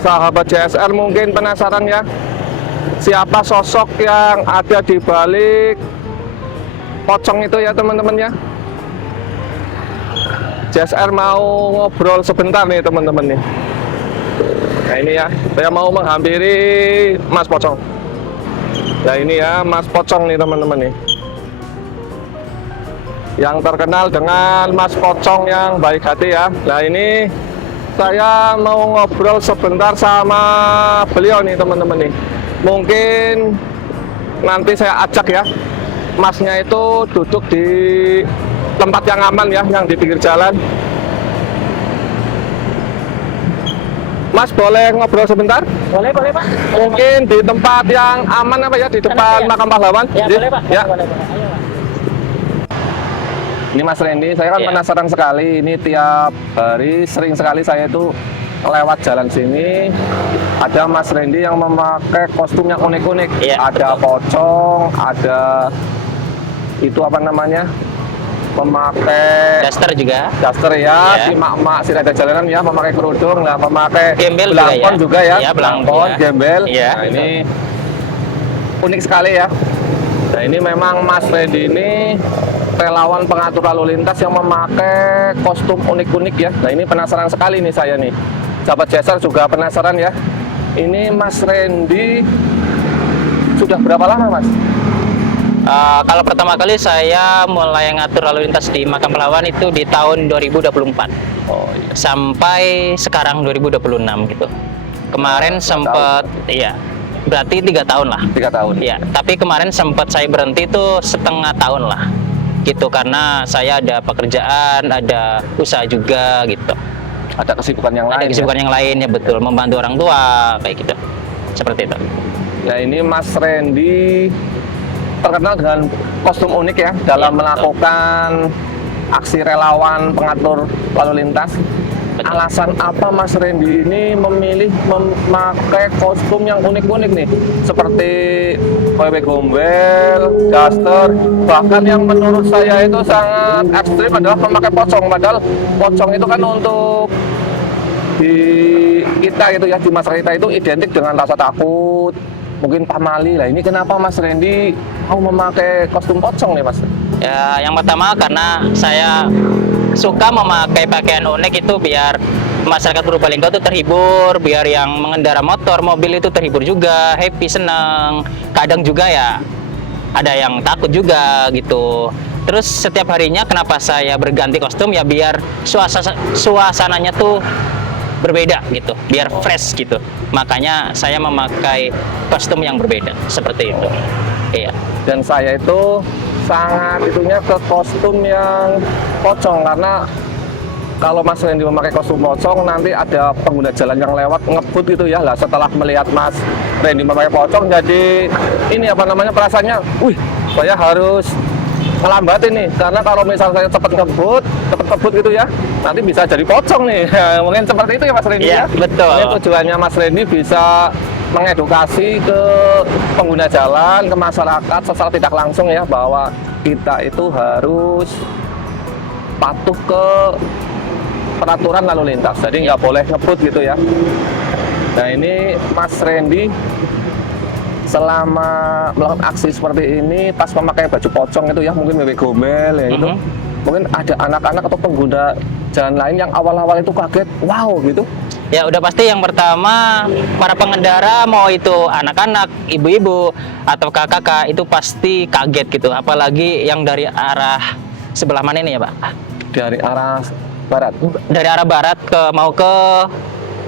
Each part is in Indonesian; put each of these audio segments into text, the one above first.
sahabat JSR mungkin penasaran ya, siapa sosok yang ada di balik pocong itu ya teman-teman ya. JSR mau ngobrol sebentar nih teman-teman nih. Nah ini ya, saya mau menghampiri Mas Pocong. Nah ini ya Mas Pocong nih teman-teman nih, yang terkenal dengan Mas Pocong yang baik hati ya. Nah ini saya mau ngobrol sebentar sama beliau nih teman-teman nih. Mungkin nanti saya ajak ya Masnya itu duduk di tempat yang aman ya, yang di pinggir jalan. Mas boleh ngobrol sebentar? Boleh Pak. Mungkin di tempat yang aman apa ya, di depan makam pahlawan? Ya, boleh Pak. Ya. Boleh. Ayo Pak. Ini Mas Randy, saya kan Iya. penasaran sekali. Ini tiap hari sering sekali saya itu lewat jalan sini, ada Mas Randy yang memakai kostum yang unik-unik. Iya, Ada betul. pocong, ada itu apa namanya, memakai Daster juga. daster ya, Iya. si mak-mak si ada jalanan ya, memakai kerudung, lah memakai Gembel juga belangkon ya. juga ya, Iya, belangkon, iya. gembel. Iya, Nah ini unik sekali ya. Nah ini memang Mas Randy ini relawan pengatur lalu lintas yang memakai kostum unik-unik ya. Nah ini penasaran sekali nih saya nih. Sahabat JSR juga penasaran ya. Ini Mas Randy sudah berapa lama Mas? Kalau pertama kali saya mulai ngatur lalu lintas di Makam Pahlawan itu di tahun 2024 Oh iya. sampai sekarang 2026 gitu. Kemarin sempat, iya, berarti 3 tahun lah. 3 tahun. Ya, tapi kemarin sempat saya berhenti tuh setengah tahun lah, gitu karena saya ada pekerjaan, ada usaha juga gitu. Ada kesibukan yang lain. Ada kesibukan yang lainnya betul, membantu orang tua kayak gitu, seperti itu. Ya ini Mas Randy terkenal dengan kostum unik ya dalam Iya, betul. melakukan aksi relawan pengatur lalu lintas. Betul. Alasan apa Mas Randy ini memilih memakai kostum yang unik-unik nih, seperti PW Gombel, Daster, bahkan yang menurut saya itu sangat ekstrim adalah memakai pocong. Padahal pocong itu kan untuk di kita gitu ya, di masyarakat kita itu identik dengan rasa takut, mungkin pamali lah. Ini kenapa Mas Randy mau memakai kostum pocong nih Mas? Ya, yang pertama karena saya suka memakai pakaian unik itu biar masyarakat Purbalingga itu terhibur, biar yang mengendara motor, mobil itu terhibur juga, happy, senang. Kadang juga ya ada yang takut juga gitu. Terus setiap harinya kenapa saya berganti kostum ya biar suasananya tuh berbeda gitu, biar fresh gitu. Makanya saya memakai kostum yang berbeda seperti itu. Iya. Dan saya itu sangat itunya ke kostum yang pocong, karena kalau Mas Randy memakai kostum pocong nanti ada pengguna jalan yang lewat ngebut gitu ya lah, setelah melihat Mas Randy memakai pocong jadi ini apa namanya, perasaannya wih saya harus ngelambat ini, karena kalau misalnya saya cepat ngebut gitu ya nanti bisa jadi pocong nih. Mungkin seperti itu ya Mas Randy. Iya, ya betul. Ini tujuannya Mas Randy bisa mengedukasi ke pengguna jalan, ke masyarakat secara tidak langsung ya, bahwa kita itu harus patuh ke peraturan lalu lintas, jadi nggak boleh ngebut gitu ya. Nah ini Mas Randy selama melakukan aksi seperti ini pas memakai baju pocong itu ya, mungkin bebek gombel ya itu, mungkin ada anak-anak atau pengguna jalan lain yang awal-awal itu kaget, wow gitu. Ya udah pasti yang pertama para pengendara mau itu anak-anak, ibu-ibu atau kakak-kakak itu pasti kaget gitu. Apalagi yang dari arah sebelah mana ini ya Pak? Dari arah barat. Dari arah barat mau ke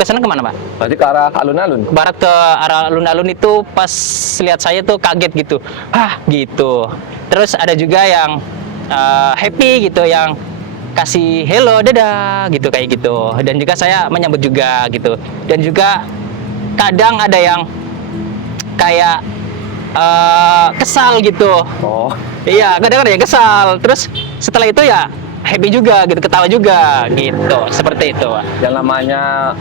sana kemana Pak? Berarti ke arah alun-alun. Barat ke arah alun-alun itu pas lihat saya tuh kaget gitu. Gitu. Terus ada juga yang happy gitu, yang kasih hello, dadah gitu kayak gitu. Dan juga saya menyambut juga gitu. Dan juga kadang ada yang kayak kesal gitu. Oh, Iya, kadang ada yang kesal. Terus setelah itu ya happy juga gitu, ketawa juga gitu. Seperti itu, Pak. yang namanya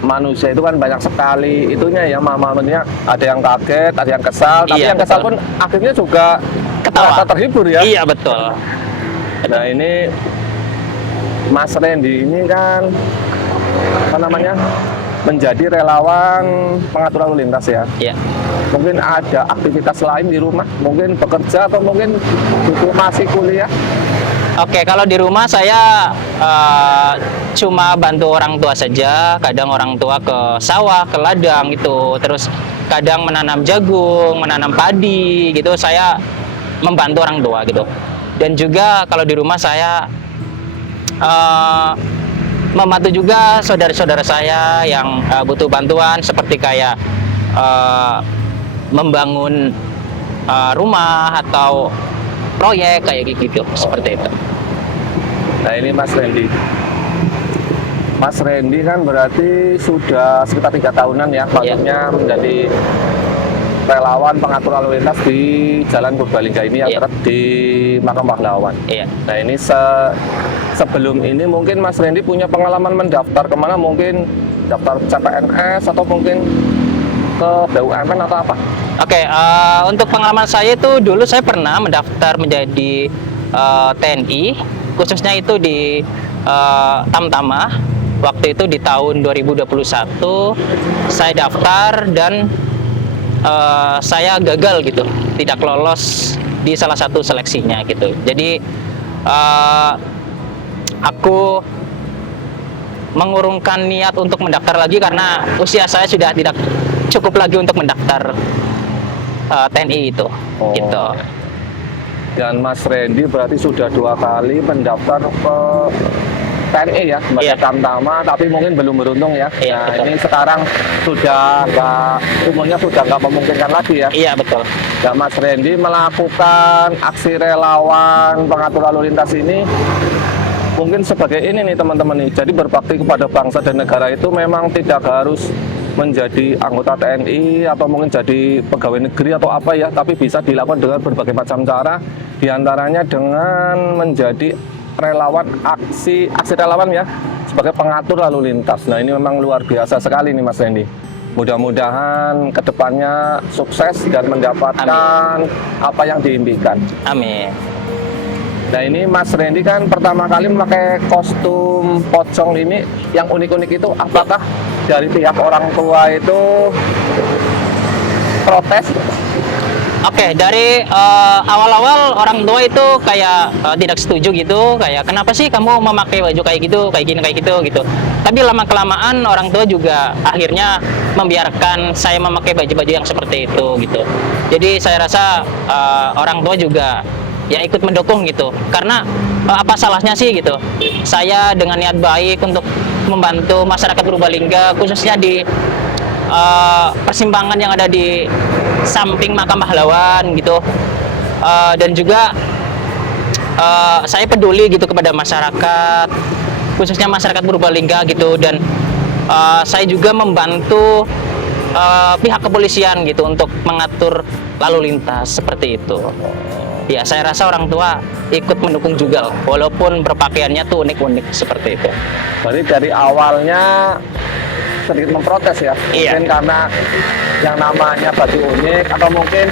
manusia itu kan banyak sekali itunya ya, maksudnya ada yang kaget, ada yang kesal, tapi Iya, yang kesal betul. pun akhirnya juga Ketawa. merasa terhibur ya. Iya, betul. Nah ini Mas Randy ini kan apa namanya, menjadi relawan pengatur lalu lintas ya. Ya. Mungkin ada aktivitas lain di rumah, mungkin bekerja atau mungkin masih kuliah. Oke, kalau di rumah saya cuma bantu orang tua saja. Kadang orang tua ke sawah, ke ladang gitu. Terus kadang menanam jagung, menanam padi gitu. Saya membantu orang tua gitu. Dan juga kalau di rumah saya membantu juga saudara-saudara saya yang butuh bantuan seperti kayak membangun rumah atau proyek kayak gitu seperti itu. Nah ini Mas Randy. Mas Randy kan berarti sudah sekitar 3 tahunan ya, maksudnya menjadi relawan pengatur lalu lintas di Jalan Purbalingga ini yang terletak di Makam Pahlawan. Iya. Nah ini sebelum ini mungkin Mas Randy punya pengalaman mendaftar kemana, mungkin daftar CPNS atau mungkin ke BUMN atau apa? Oke, untuk pengalaman saya itu dulu saya pernah mendaftar menjadi TNI, khususnya itu di Tamtama. Waktu itu di tahun 2021 saya daftar dan saya gagal gitu, tidak lolos di salah satu seleksinya gitu. Jadi aku mengurungkan niat untuk mendaftar lagi karena usia saya sudah tidak cukup lagi untuk mendaftar TNI itu. Gitu. Dan Mas Randy berarti sudah 2 kali mendaftar ke TNI ya, sebagai Tamtama, tapi mungkin belum beruntung ya. Iya, nah betul. ini sekarang sudah umurnya sudah nggak memungkinkan lagi ya. Iya betul. Dan Mas Randy melakukan aksi relawan pengatur lalu lintas ini mungkin sebagai ini nih teman-teman nih. Jadi berbakti kepada bangsa dan negara itu memang tidak harus menjadi anggota TNI atau mungkin jadi pegawai negeri atau apa ya, tapi bisa dilakukan dengan berbagai macam cara, diantaranya dengan menjadi relawan aksi relawan ya sebagai pengatur lalu lintas. Nah ini memang luar biasa sekali nih Mas Randy. Mudah-mudahan kedepannya sukses dan mendapatkan apa yang diimpikan. Amin. Nah ini Mas Randy kan pertama kali memakai kostum pocong ini, yang unik-unik itu apakah dari pihak orang tua itu protes? Oke, dari awal-awal orang tua itu kayak tidak setuju gitu, kayak kenapa sih kamu memakai baju kayak gitu, kayak gini kayak gitu. Tapi lama-kelamaan orang tua juga akhirnya membiarkan saya memakai baju-baju yang seperti itu gitu. Jadi saya rasa orang tua juga ya ikut mendukung gitu. Karena apa salahnya sih gitu? Saya dengan niat baik untuk membantu masyarakat Purbalingga, khususnya di persimpangan yang ada di samping Makam Pahlawan gitu, dan juga saya peduli gitu kepada masyarakat, khususnya masyarakat Purbalingga gitu, dan saya juga membantu pihak kepolisian gitu untuk mengatur lalu lintas seperti itu. Ya saya rasa orang tua ikut mendukung juga, walaupun berpakaiannya tuh unik-unik seperti itu. Berarti dari awalnya sedikit memprotes ya, mungkin karena yang namanya baju unik atau mungkin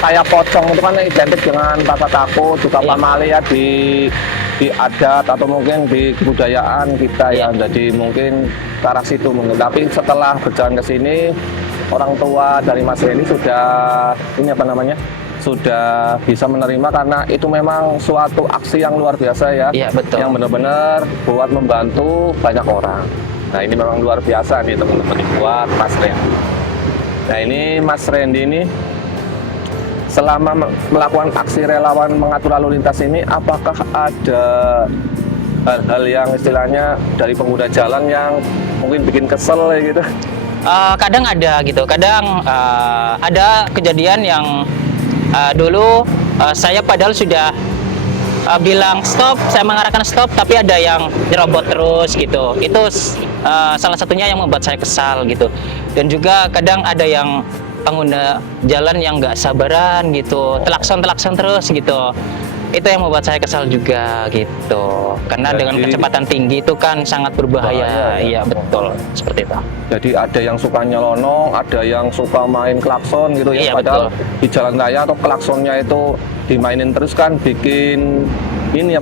kayak pocong itu kan identik dengan rasa takut, juga pamali ya di adat atau mungkin di kebudayaan kita ya. Jadi mungkin ke arah situ mungkin. Tapi setelah berjalan ke sini, orang tua dari Mas Randy sudah sudah bisa menerima karena itu memang suatu aksi yang luar biasa ya. Iya, betul. Yang benar-benar buat membantu banyak orang. Nah ini memang luar biasa nih teman-teman buat Mas Randy. Nah ini Mas Randy ini selama melakukan aksi relawan mengatur lalu lintas ini, apakah ada hal-hal yang istilahnya dari pengguna jalan yang mungkin bikin kesel ya gitu? Kadang ada gitu, kadang ada kejadian yang dulu saya padahal sudah bilang stop, saya mengarahkan stop, tapi ada yang nyerobot terus gitu. Itu salah satunya yang membuat saya kesal gitu. Dan juga kadang ada yang pengguna jalan yang nggak sabaran gitu, telakson terus gitu. Itu yang membuat saya kesal juga gitu. Karena dengan kecepatan tinggi itu kan sangat berbahaya. Iya betul, seperti itu. Jadi ada yang suka nyelonong, ada yang suka main klakson gitu ya. Iya, Padahal betul. di jalan raya atau klaksonnya itu dimainin terus kan bikin ini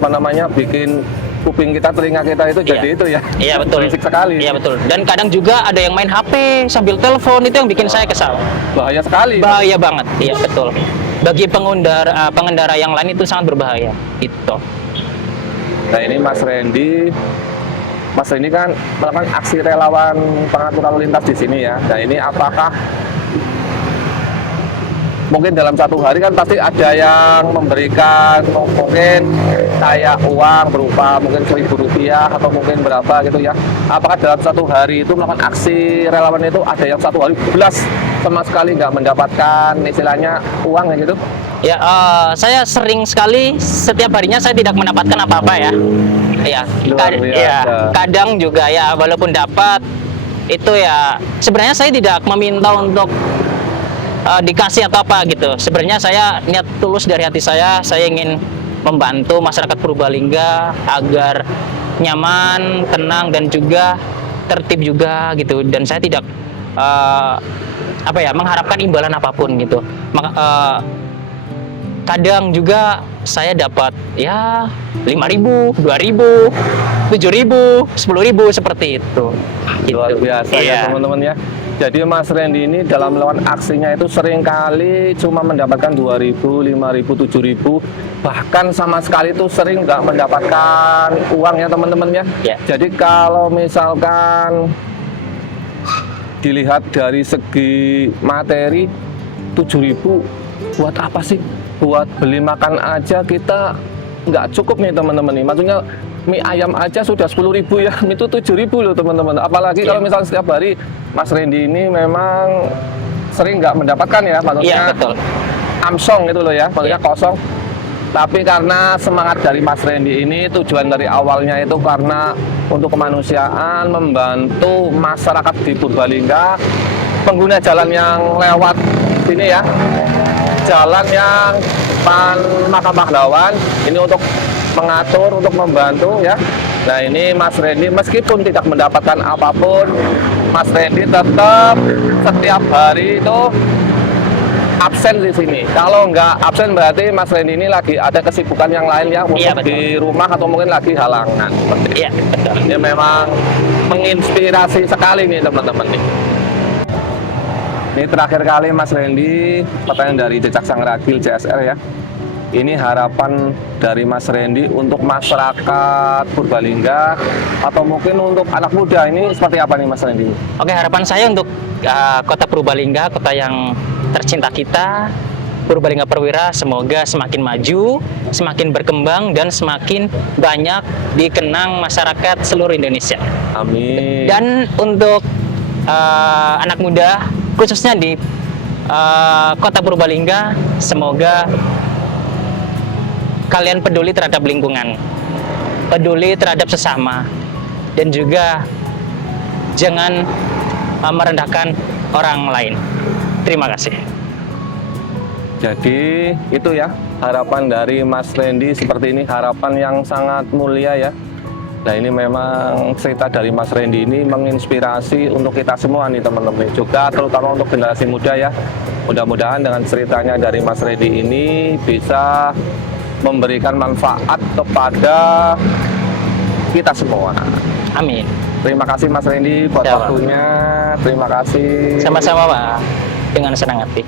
bikin kuping kita, telinga kita itu jadi Iya. itu ya. Iya betul. Berisik sekali. Iya betul. Dan kadang juga ada yang main HP sambil telepon, itu yang bikin saya kesal. Bahaya sekali. Bahaya banget. Iya betul. Bagi pengendara yang lain itu sangat berbahaya. Itu. Nah ini Mas Randy kan melakukan aksi relawan pengatur lalu lintas di sini ya. Nah ini apakah mungkin dalam satu hari kan pasti ada yang memberikan mungkin kayak uang berupa mungkin Rp1.000 atau mungkin berapa gitu ya. Apakah dalam satu hari itu melakukan aksi relawan itu ada yang satu hari belas sama sekali nggak mendapatkan istilahnya uang gitu? Ya, saya sering sekali setiap harinya saya tidak mendapatkan apa-apa ya. Ya, Luar biasa. ya, kadang juga ya walaupun dapat itu ya sebenarnya saya tidak meminta untuk dikasih atau apa gitu. Sebenarnya saya niat tulus dari hati saya ingin membantu masyarakat Purbalingga agar nyaman, tenang dan juga tertib juga gitu. Dan saya tidak mengharapkan imbalan apapun gitu. Kadang juga saya dapat ya 5.000, 2.000, 7.000, 10.000 seperti itu. Luar biasa ya Iya. teman-teman ya. Jadi Mas Randy ini dalam melawan aksinya itu seringkali cuma mendapatkan 2.000, 5.000, 7.000, bahkan sama sekali itu sering nggak mendapatkan uang ya teman-teman ya. Ya. Jadi kalau misalkan dilihat dari segi materi 7.000 buat apa sih? Buat beli makan aja kita nggak cukup nih teman-teman nih. Maksudnya mie ayam aja sudah 10.000 ya, itu 7.000 loh teman-teman. Apalagi kalau misalnya setiap hari Mas Randy ini memang sering nggak mendapatkan ya, maksudnya Iya, betul. amsong gitu loh ya, maksudnya kosong. Tapi karena semangat dari Mas Randy ini, tujuan dari awalnya itu karena untuk kemanusiaan, membantu masyarakat di Purbalingga, pengguna jalan yang lewat sini ya, jalan yang depan Makam Pahlawan, ini untuk mengatur, untuk membantu ya. Nah ini Mas Randy meskipun tidak mendapatkan apapun, Mas Randy tetap setiap hari itu absen di sini. Kalau nggak absen berarti Mas Randy ini lagi ada kesibukan yang lain ya, Iya, untuk betul. di rumah atau mungkin lagi halangan. Seperti itu. Iya, betul. Ini memang menginspirasi sekali nih teman-teman nih. Ini terakhir kali Mas Randy, pertanyaan dari Cecak Sang Ragil CSR ya. Ini harapan dari Mas Randy untuk masyarakat Purbalingga atau mungkin untuk anak muda ini seperti apa nih Mas Randy? Oke, harapan saya untuk kota Purbalingga, kota yang tercinta kita, Purbalingga Perwira, semoga semakin maju, semakin berkembang, dan semakin banyak dikenang masyarakat seluruh Indonesia. Amin. Dan untuk anak muda, khususnya di kota Purbalingga, semoga kalian peduli terhadap lingkungan, peduli terhadap sesama, dan juga jangan merendahkan orang lain. Terima kasih. Jadi itu ya harapan dari Mas Randy seperti ini, harapan yang sangat mulia ya. Nah ini memang cerita dari Mas Randy ini menginspirasi untuk kita semua nih teman-teman, juga terutama untuk generasi muda ya. Mudah-mudahan dengan ceritanya dari Mas Randy ini bisa memberikan manfaat kepada kita semua. Amin. Terima kasih Mas Randy buat Sama. waktunya. Terima kasih. Sama-sama, Pak. Dengan senang hati.